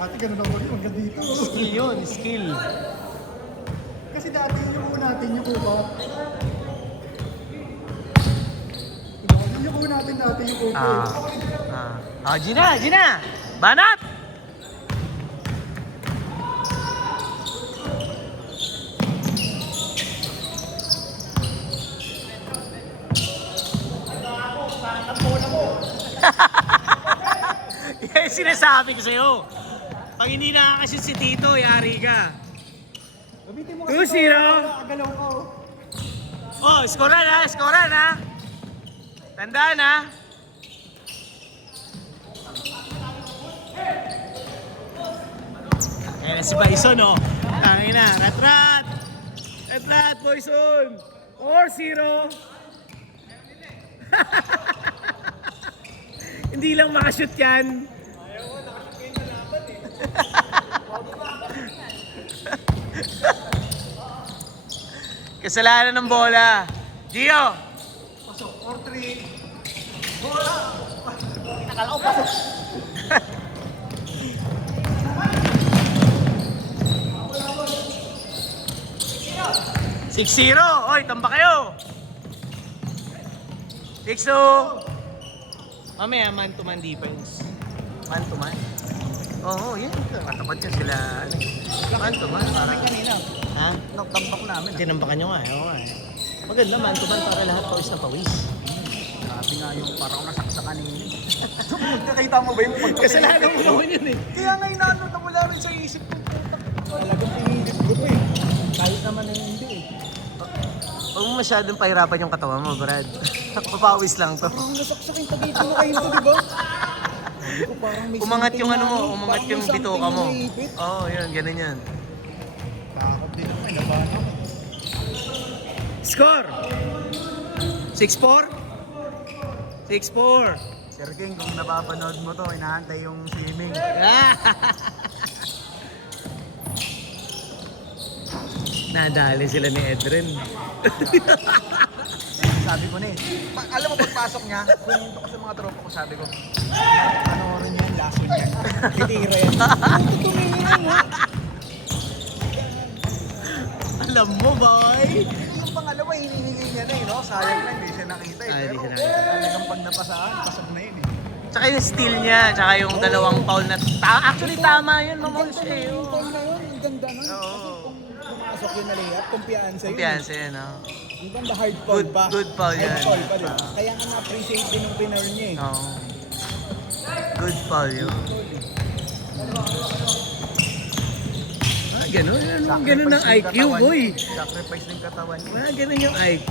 Dati ganun ako rin, hanggang dito. Skill yun, skill. Kasi dati yung natin yung kuba. Yung kuba natin dati yung kuba. Gina, Gina! Banat! Yan sinasabi ko sa'yo. Pag hindi nakakashoot si Tito, yari ka. Gamitin mo 2-0. Agalaw ko. Oh, skoran ha, skoran ha. Tandaan ha. Ayan si Bison oh. Tangin na, rat-rat. Rat-rat, Bison. 4-0. Hindi lang makashoot yan. Kasalanan ng bola. Gio! Pasok, 4-3. Bola! Nakala ko pasok. 6-0. Oy, tamba kayo. 6-2. Mamaya, man-to-man defense. Man-to-man. Oo, yun. Katapat yun sila. Man-to-man. Parang Kanina. ha? Nagtambak namin. Tinambakan nyo nga. Oo nga. Maganda, man-to-man para lahat pawis na pawis. Grabe nga yung parang nasaksakan ni. Nakita mo ba yung pagkakas? Kasalanan mo naman yun eh. Kaya nga inaano na wala rin sa isip ko. Talagang pinigit ko to eh. Kahit naman na hindi eh. Huwag mo masyadong pahirapan yung katawan mo, Brad. Papawis lang to. Parang nasaksakin pagkito mo kayo to, di ba? Parang may Umangat yung something ano mo, na umangat parang yung may bituka something mo. na naipit. Oo, yun, ganun yan. Takot din naman, nabana ko. Score! 6-4? 6-4. Sir King, kung napapanood mo to, inaantay yung swimming. Nadali sila ni Edren. Sabi ko na eh. Alam mo pagpasok niya, kuminto ko sa mga tropa ko, sabi ko, ano rin yan, lason yan. Titira yan. Tumingin yan ha. Alam mo, boy! Yung pangalawa, hinihingi niya na eh, no? Sayang na, hindi siya nakita eh. Ay, hindi Pero siya nakita. talagang pag napasaan, pasok na yun eh. Tsaka yung steal niya, tsaka yung dalawang foul na... Actually, tama yun, mamauls eh. Yung time na yun, ang ganda nun. Oo. Kung pumasok yun na layup, kumpiyansa yun. Kumpiyansa yan, no? Ibang the hard foul pa. Good foul yan. Hard foul pa din. Kaya nga na-appreciate din ng pinner niya eh. Oo. Good foul yun. Ganun ang Sacrifice IQ, yung katawan boy. niya. Sacrifice ng katawan niya. Ganun yung IQ.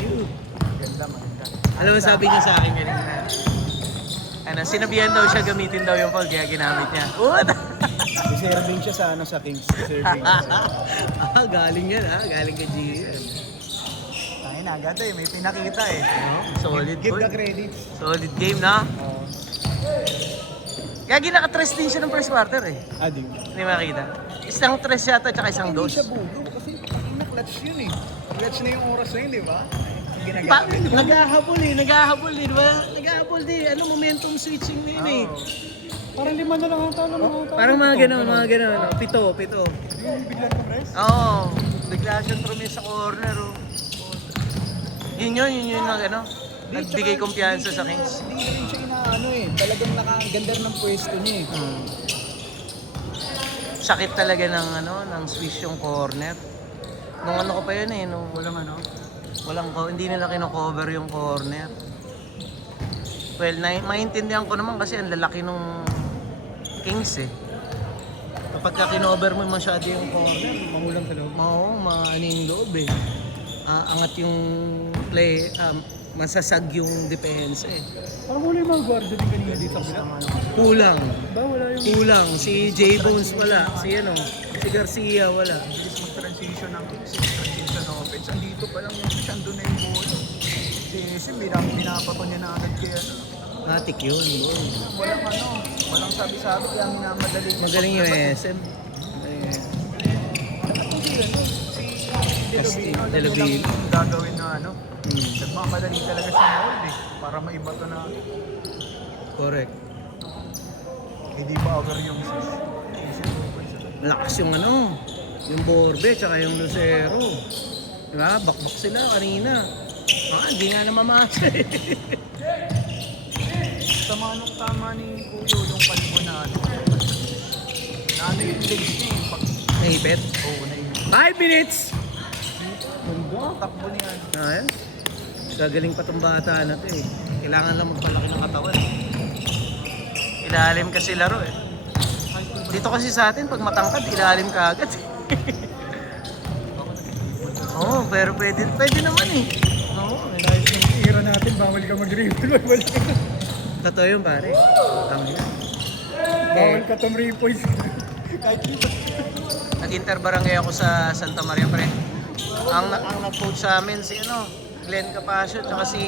Ganda, maganda. Alam mo, sabi niya sa akin kanina, ano, sinabihan daw siya gamitin daw yung foul, kaya ginamit niya. What? Deserving siya sa Kings. Deserving. Galing yan ha, galing kay Gio. Ay, agad eh, may pinakita eh. Solid Give boy. the credit. Solid game na. Kaya ginaka-tres din siya ng first quarter eh. Adi. Hindi makita. Isang tres yata tsaka isang Hindi dos. siya bugo kasi clutch yun eh. Clutch na yung oras na yun, di ba? Naghahabol eh, di ba? Naghahabol din. Ano, momentum switching na yun eh. Parang lima na lang ang talo. Parang mga gano'n. No? Pito. Yung biglang ka press? Oo. Bigla siyang trumis sa corner oh. Yun yung ano. Nagbigay kumpiyansa sa Kings. Hindi rin siya inaano eh. Talagang nakaganda ng pwesto niya eh. Sakit talaga ng swish yung corner. Nung ano ko pa yun eh, nung hindi nila kino-cover yung corner. Well, maintindihan ko naman kasi ang lalaki nung Kings eh. Kapag kino-cover mo masyado yung corner, Mahulang sa loob. oo, maano yung loob eh. Angat yung play, masasag yung depensa eh. Parang huli yung mga guardia din kanina dito sa bilang. Kulang. Ba, wala yung... Kulang. Si J Bones wala. Si Garcia wala. Bilis mag-transition ng transition offense. Andito pa lang yung siya, andun na yung ball. Si minapato niya na agad kaya Matik yun. walang sabi-sabi kaya minamadali niya. Magaling yung SM. De Loville. Gagawin na nagmamadali talaga sa hold eh. Para maibato na. Correct. Hindi ba over yung sis? Malakas yung yung Borbe tsaka yung Lucero. Diba? Bakbak sila kanina. Hindi nga na mamasa eh. Tama ni Kuyo yung kalbo na ano yung legs niya eh. Naipit? Oo, naipit. 5 minutes! Takbo niya. Ayan. Gagaling pa tong bata na to eh. Kailangan lang magpalaki ng katawan. Ilalim kasi laro eh. Dito kasi sa atin, pag matangkad, ilalim ka agad. Oo, pero pwede naman eh. Oo. Dahil yung era natin, bawal ka mag-dribble. Totoo yun pare. Tama yan. Bawal ka tong repoise. Kahit dito. Nag-interbarangay ako sa Santa Maria pre. Ang nag-coach sa amin si Glenn Capasio tsaka si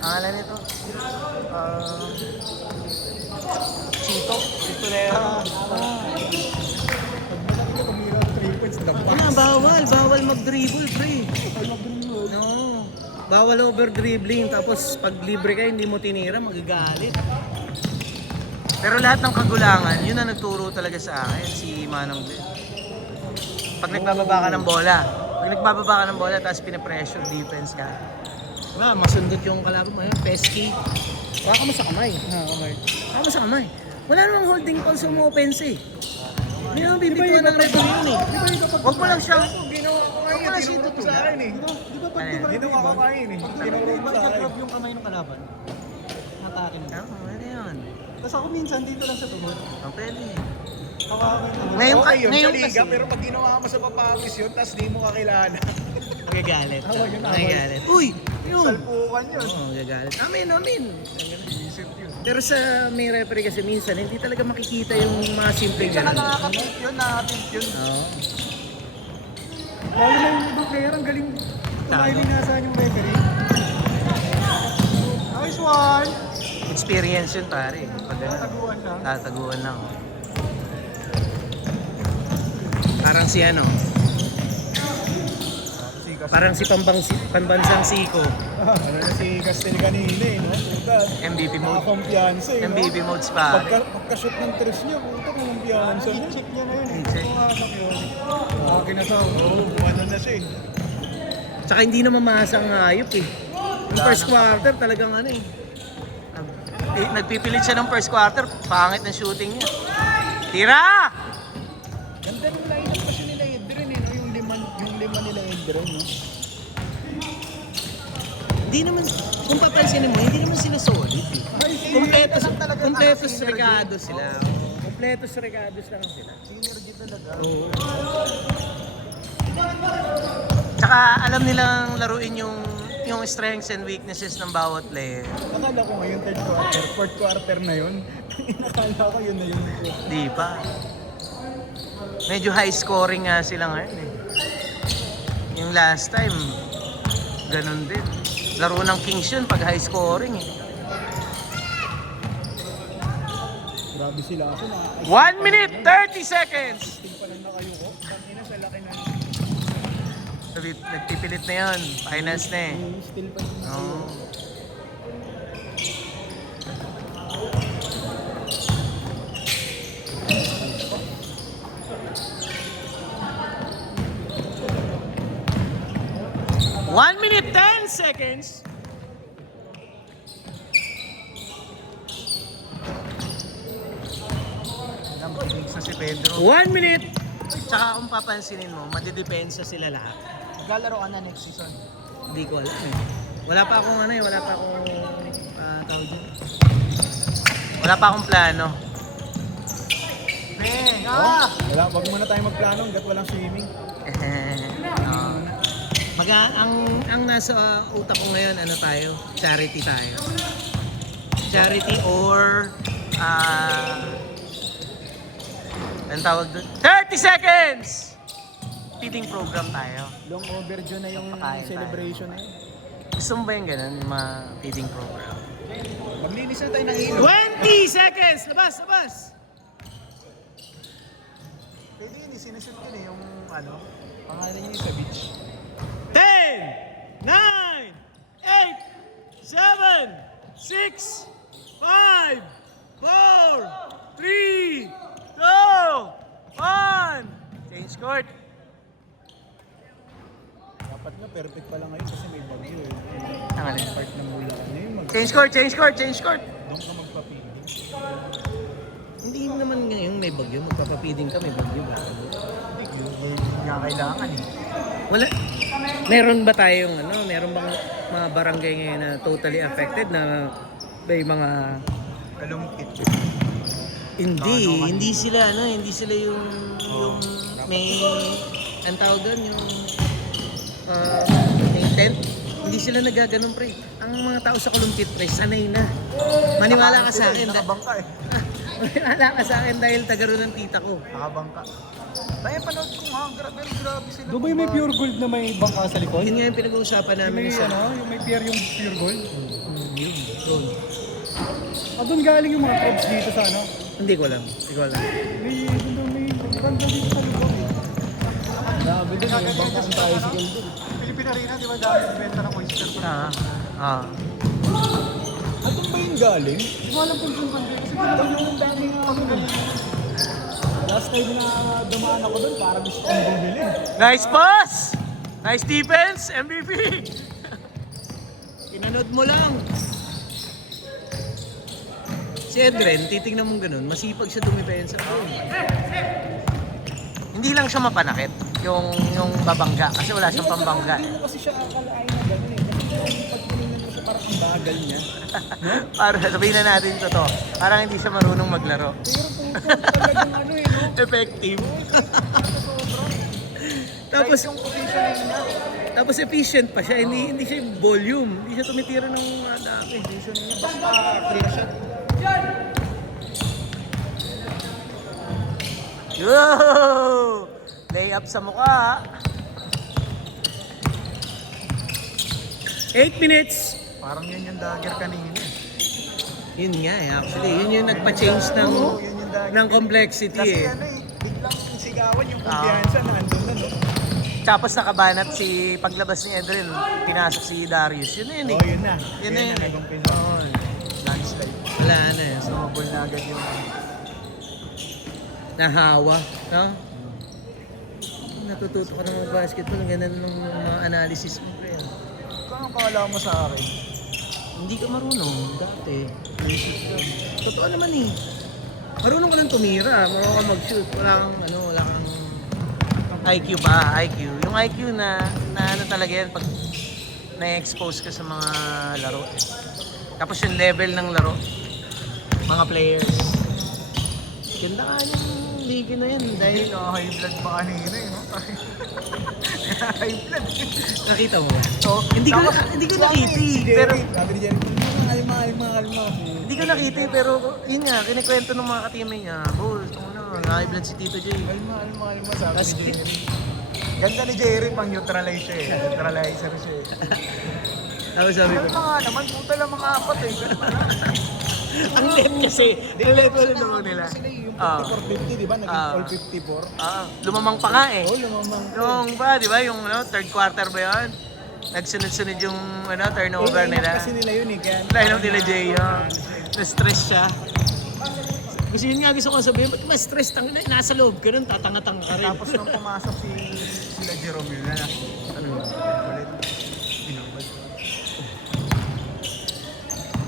pangalan nito. Chito Lero. Pag malaki ka tumira ng 3 points, Bawal mag-dribble pre. No. Bawal over dribbling tapos pag libre ka hindi mo tinira magagalit. Pero lahat ng kagulangan, yun ang nagturo talaga sa akin, si Manong Glenn. Pag nagbababa ka ng bola, tapos pinapressure defense ka, masundot yung kalaban mo, pesky. Baka mo sa kamay. Baka mo sa kamay. Wala namang holding call sa mga offense eh. Hindi naman bibigyan ng referee yun eh. Huwag mo lang siya. Huwag mo lang siya tutulak. Di ba pag ginawa ko kain eh? Tinurog sa akin. Yung kamay ng kalaban. Hatakin mo. Pwede yun. Tapos ako minsan dito lang sa tuhod. Pwede. Hawakan mo. Ngayon sa liga, kasi. pero pag ginawa mo sa papawis yun, tapos di mo kakilala. Magagalit. Yun. Magagalit. Uy! Yun! Salpukan yun. Oo, magagalit. Amin. Isip yun. Pero sa may referee kasi minsan, hindi talaga makikita yung mga simpleng Tsaka gano'n. nakakapit yun. Oo. Lalo na yung ibang player, ang galing kumailinasan yung referee. Nice one! Experience yun pare. Pag Taguan siya. tataguan lang. Parang si parang si pambansang Siko. Ano na si Castel kanina eh, no? Puta. MVP mode. Kumpiyansa eh, no? MVP modes pare. Pagka-shoot ng tres niya, puta kumpiyansa. I-check niya na yun eh. I-check. Pumasak yun. Akin na to. Oo, buwanan na siya eh. Tsaka hindi na mamasa ang hayop eh. Yung first quarter talagang nagpipilit siya ng first quarter, pangit ng shooting niya. Tira! Ganda nung lineup kasi nila Edren eh, no? Yung lima nila Edren, no? Hindi naman, kung papansinin mo, hindi naman sila solid eh. Kompletos regados sila. Kompletos regados lang sila. Synergy talaga. Oo. Tsaka alam nilang laruin yung strengths and weaknesses ng bawat player. Nakala ko ngayon third quarter, fourth quarter na yun. Nakala ko yun na yun. Di ba? Medyo high scoring nga sila ngayon eh. Yung last time, ganun din. Laro ng Kings yun pag high scoring eh. Grabe sila ako na. 1 minute, 30 seconds! Ting pa lang na kayo ko. Tangina sa laki na. Nagpipilit na yun. Finals na eh. Still pa yun. Oo. One minute, 10 seconds. Lampinig sa si Pedro. 1 minute. Tsaka kung papansinin mo, madidepensa sila lahat. Maglalaro ka na next season. Hindi ko alam eh. Wala pa akong tawag dyan. Wala pa akong plano. Wala, wag muna tayo magplano hanggat walang swimming. Ang nasa utak ko ngayon, charity tayo. Charity or ang tawag doon? 30 seconds! Feeding program tayo. Long overdue na yung Pakain celebration na yun. Gusto mo ba yung ganun, yung mga feeding program? Maglinis na tayo ng ilog. 20 seconds! Labas! Pwede yun, sinashoot yun eh, yung pangalan yun sa beach. 10, 9, 8, 7, 6, 5, 4, 3, 2, 1, Change court. Dapat nga perfect pala ngayon kasi may bagyo eh. Ang alin? Part ng Bulacan na yun. Change court, change court, change court. Doon ka magpapili. Hindi naman ngayon may bagyo. Magpapapiding ka, may bagyo ba? Hindi nga kailangan eh. Wala. Meron ba tayong meron bang mga barangay ngayon na totally affected na may mga Kalungkit. hindi sila yung may ang tawag doon yung may tent. Hindi sila nagaganon pre. Ang mga tao sa Kalungkit pre, sanay na. Maniwala ka sa akin. Nakabangka eh. Maniwala ka sa akin dahil taga ron ng tita ko. Nakabangka. Tayo panood ko nga, grabe sila. Doon ba yung may pure gold na may bangka sa likod? Yun nga yung pinag-uusapan namin May isa. yung may pier yung pure gold? Yun. Doon. Doon galing yung mga crabs dito sa ano? Hindi ko alam. May bangka dito sa likod. Grabe din, may bangka ang tricycle doon. Pilipina rin di ba dami benta ng oyster? Doon ba yung galing? Hindi ko alam kung saan kasi pinapin yung daming last time na dumaan ako doon, parang gusto kong bumili. Nice pass! Nice defense! MVP! Pinanood mo lang. Si Edren, titignan mo ganun, masipag siya dumipensa. Hindi lang siya mapanakit, yung babangga, kasi wala siyang pambangga. Hindi mo kasi siya akalain na gano'n eh. Kasi pag tinignan mo siya parang ang bagal niya. Para sabihin na natin to, parang hindi siya marunong maglaro. Pero kung talagang ano eh, no? Effective. Tapos yung positioning niya. Tapos efficient pa siya, hindi siya yung volume, hindi siya tumitira ng dami. Positioning niya, basta clear shot. Yo! Layup sa mukha. 8 minutes. Parang yun yung dagger kanina. Yun nga eh, actually, yun yung nagpa-change ng Oo, yun yung dagger. ng complexity Kasi eh. biglang sigawan yung kumpiyansa na andun na, no? Tapos nakabanat si paglabas ni Edrin, pinasok si Darius. Yun na yun eh. Oh, yun na. Yun na yun eh. Nag-umpisa. Oo. Landslide. Wala na eh. So, Snowball na agad yung... nahawa, no? Natututo ka ng mga basketball, ang ganda ng mga analysis mo, pre. Kung kala mo sa akin, Hindi ka marunong, dati. Naisip ka. Totoo naman eh. Marunong ka nang tumira, marunong ka mag-shoot, wala kang IQ ba? IQ. Yung IQ na ano talaga yan pag na-expose ka sa mga laro. Tapos yung level ng laro, mga players. Ganda nga yung league na yan dahil high blood pa kanina eh, no? High blood. nakita mo. So, Hindi ko nakita eh, pero sabi ni Jerry, kalma. hindi ko nakita eh, pero yun nga, kinikwento ng mga ka-teammate niya, boss, high blood si Tito J. Kalma, sabi Mas- ni Jerry. Ganda ni Jerry, pang neutralize siya eh. Neutralizer siya eh. Tapos sabi ko, Kalma nga naman, puta lang mga apat eh. Kalma na. ang left kasi, ang left na naman nila. Sila yung Ah. 54-50, di ba? Naging Ah. all 54. Lumamang pa nga eh. Oh, lumamang. Yung ba, di ba, yung third quarter ba yun? Nagsunod-sunod yung turnover nila. Kasi nila yun eh. Kaya Line-up nila Jay, na-stress siya. Kasi yun nga gusto ko sabihin, ba't mas stress? Nasa loob ka nun, tatanga-tanga ka rin. tapos nung pumasok sila Jerome yun na. Ano yun? Ulit. Pinabad.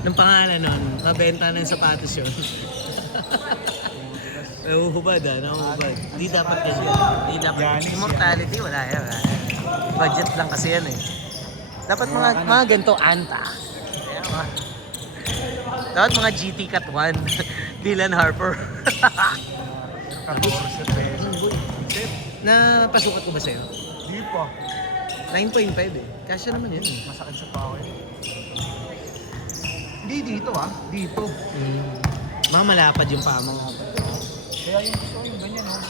Nung pangalan nun, mabenta ng sapatos yun. Nahuhubad nahuhubad. Hindi dapat ganyan. Hindi dapat. Yanis, Immortality, wala yan. Budget lang kasi yan eh. Dapat mga ganito, anta. Ayan, dapat mga GT Cat 1. Dylan Harper. 14 pesos. Napasukat ko ba sa'yo? Di pa. 9.5 eh. Kasya naman yun. Masakit sa pao eh. Hindi dito ah. Dito. Mga malapad yung paa mo. Kaya yung gusto ko yung ganyan oh.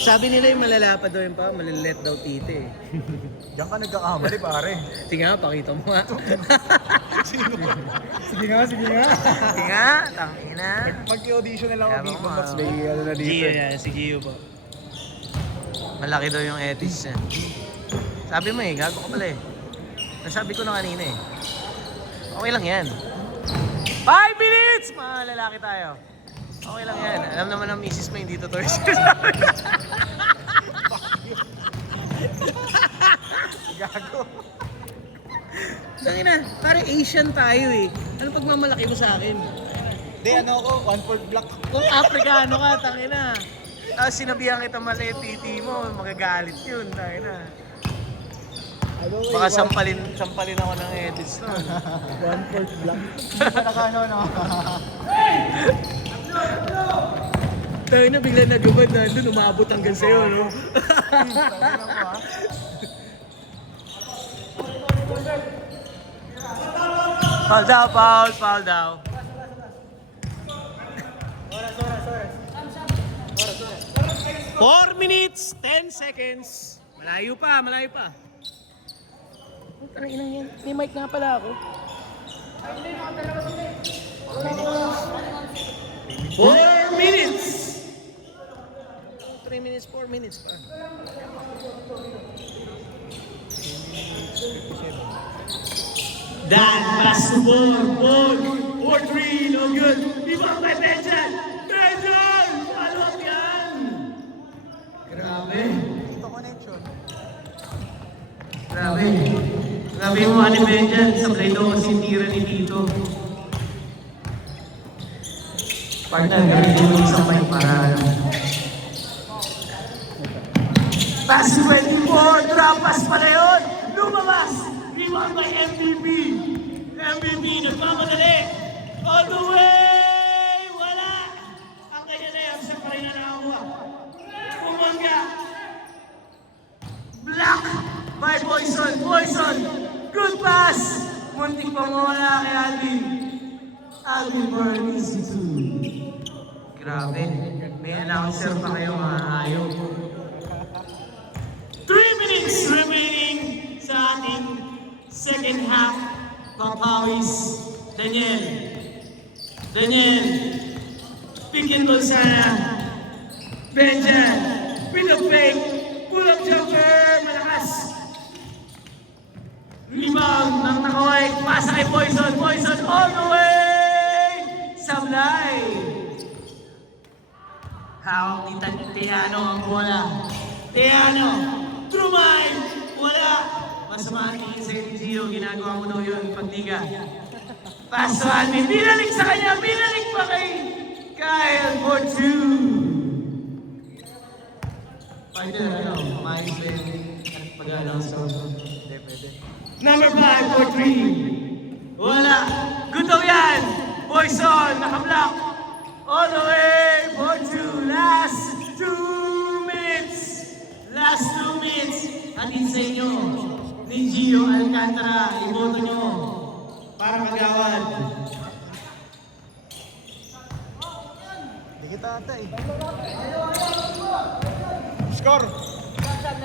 Sabi nila yung malalapad daw yung paa, malilet daw tite eh. Diyan ka nagkakamali pare. Sige nga, pakita mo nga. Sino ba? Sige nga. Sige nga, tangina. Mag-audition na lang ako Ewan dito. ko, Max Bay, ano na dito. Gio yan, si Gio po. Malaki daw yung etis niya. Sabi mo eh, gago ka pala eh. Nasabi ko na kanina eh. Okay lang yan. 5 minutes! Mga lalaki tayo. Okay lang yan. Alam naman ng misis mo, hindi totoo yung Gago. Tangina, parang Asian tayo eh. Ano pagmamalaki mo sa akin? Di, ano ako, 1/4 black. Kung Afrikano ka, tangina. Tapos sinabihan kita mali titi mo, magagalit yun, tangina. Ano, Baka sampalin ako ng edits nun. 1/4 black. Hindi pa nakano, no? Tangina, bigla nagabad na doon, umabot hanggang sa'yo, no? Foul daw, foul daw. 4 minutes, 10 seconds. Malayo pa. Putang inang yan. May mic nga pala ako. 4 minutes! 3 minutes, 4 minutes pa. Dan, pass to ball, 4-3, no good. Rebound by Benjan! Follow up yan! Grabe. Ito connection. Grabe yung mga ni Benjan. Sablay daw kasi tira ni Tito. Partner, gawin din yung isang may para pass 24, drop pass pala yun! Lumabas! Rebound by MVP! MVP, nagmamadali! All the way! Wala! Ang kanya na yun, siya pa rin na nakakuha. Bumangga! Block by Poison! Good pass! Muntik pa mawala kay Alvin. Alvin for an easy two. Grabe. May announcer pa kayo mga ayaw. 3 minutes remaining sa ating second half. Papawis. Daniel. Pick and roll sana. Benjan. With a fake. Pull-up jumper. Malakas. Rebound ng Takoy. Pasa kay Poison. Poison all the way. Sablay. Hawak ni Tiano ang bola. Tiano. Trumay. Wala. Masama ang tingin sa Gio. Ginagawa mo daw yun pagliga. Paso Alvin. Binalik sa kanya. Binalik pa kay Kyle for 2. Partner, ano? Kumain sa pag-announce ko. Hindi, pwede. Number 5 for 3. Wala. Good daw yan. Poison. Nakablock. All the way for 2. Last 2 minutes. Last 2 minutes. Atin sa inyo. Ni Gio Alcantara. Iboto nyo. Para magawad. Di kita ata eh. Score!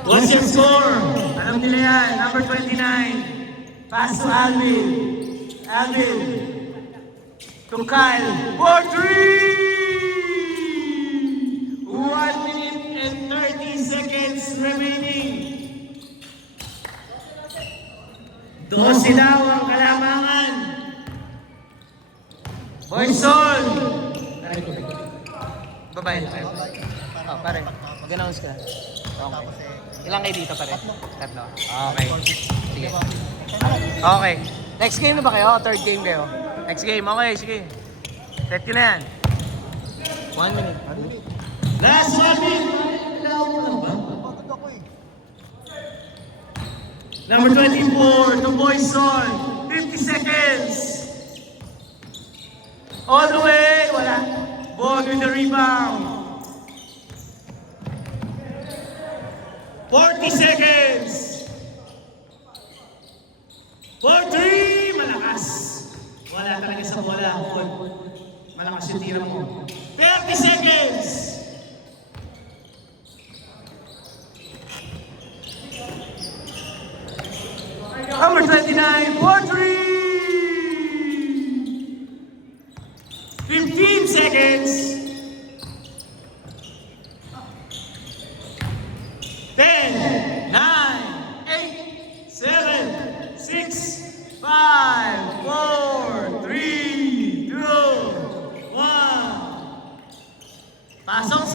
What's your score? Alam nila yan. Number 29. Pass to Alvin. Alvin. To Kyle. For 3! 1 minute and 30 seconds remaining. 12 daw ang kalamangan. Boyson! Bye-bye. Oh, pare. Mag-announce ka. Okay. Ilang kayo dito, pare? Tatlo. Okay. Sige. Okay. Next game na ba kayo? Third game kayo? Next game. Okay, sige. Set ko na yan. 1 minute. Last 1 minute! Kailangan mo lang ba? Pagod ako eh. Number 24, to Boyson. 50 seconds. All the way. Wala. Ball with the rebound. 40 seconds. For 3. Malakas. Wala talaga sa bola. Malakas yung tira mo. 30 seconds. Number 29, for 3. 15 seconds. 10, 9, 8, 7, 6, 5, 4, 3, 2, 1. Pasok